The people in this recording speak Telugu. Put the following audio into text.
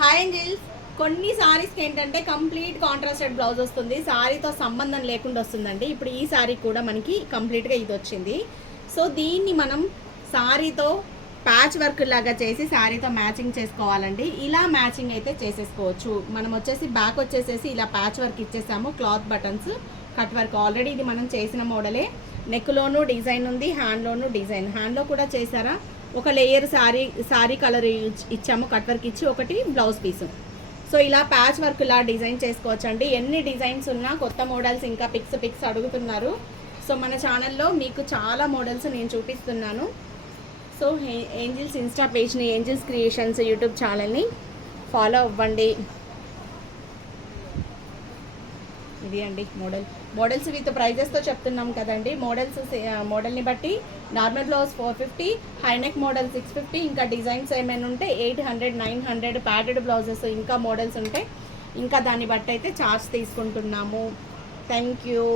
Hi Angeles. కొన్ని సారీస్కి ఏంటంటే కంప్లీట్ కాంట్రాస్టెడ్ బ్లౌజ్ వస్తుంది, సారీతో సంబంధం లేకుండా వస్తుందండి. ఇప్పుడు ఈ సారీ కూడా మనకి కంప్లీట్గా ఇది వచ్చింది. సో దీన్ని మనం సారీతో ప్యాచ్ వర్క్ లాగా చేసి సారీతో మ్యాచింగ్ చేసుకోవాలండి. ఇలా మ్యాచింగ్ అయితే చేసేసుకోవచ్చు. మనం వచ్చేసి బ్యాక్ వచ్చేసేసి ఇలా ప్యాచ్ వర్క్ ఇచ్చేసాము, cloth buttons cut work. Already ఇది మనం చేసిన మోడలే. నెక్లోనూ డిజైన్ ఉంది, హ్యాండ్లోనూ డిజైన్. హ్యాండ్లో కూడా చేశారా, ఒక లేయర్ సారీ కలర్ ఇచ్చాము, కట్ వర్క్ ఇచ్చి, ఒకటి బ్లౌజ్ పీసు. సో ఇలా ప్యాచ్ వర్క్ ఇలా డిజైన్ చేసుకోవచ్చండి. ఎన్ని డిజైన్స్ ఉన్నా కొత్త మోడల్స్ ఇంకా పిక్స్ అడుగుతున్నారు. సో మన ఛానల్లో మీకు చాలా మోడల్స్ నేను చూపిస్తున్నాను. సో ఏంజిల్స్ ఇన్స్టా పేజ్ని, ఏంజిల్స్ క్రియేషన్స్ యూట్యూబ్ ఛానల్ని ఫాలో అవ్వండి. ఇది అండి మోడల్స్ విత్ ప్రైజెస్తో చెప్తున్నాం కదండి. మోడల్ని బట్టి నార్మల్ బ్లౌజ్ 450, హైనెక్ మోడల్ 650, ఇంకా డిజైన్స్ ఏమైనా ఉంటే 800, 900, ప్యాడెడ్ బ్లౌజెస్ ఇంకా మోడల్స్ ఉంటే ఇంకా దాన్ని బట్టి అయితే చార్జ్ తీసుకుంటున్నాము. Thank you.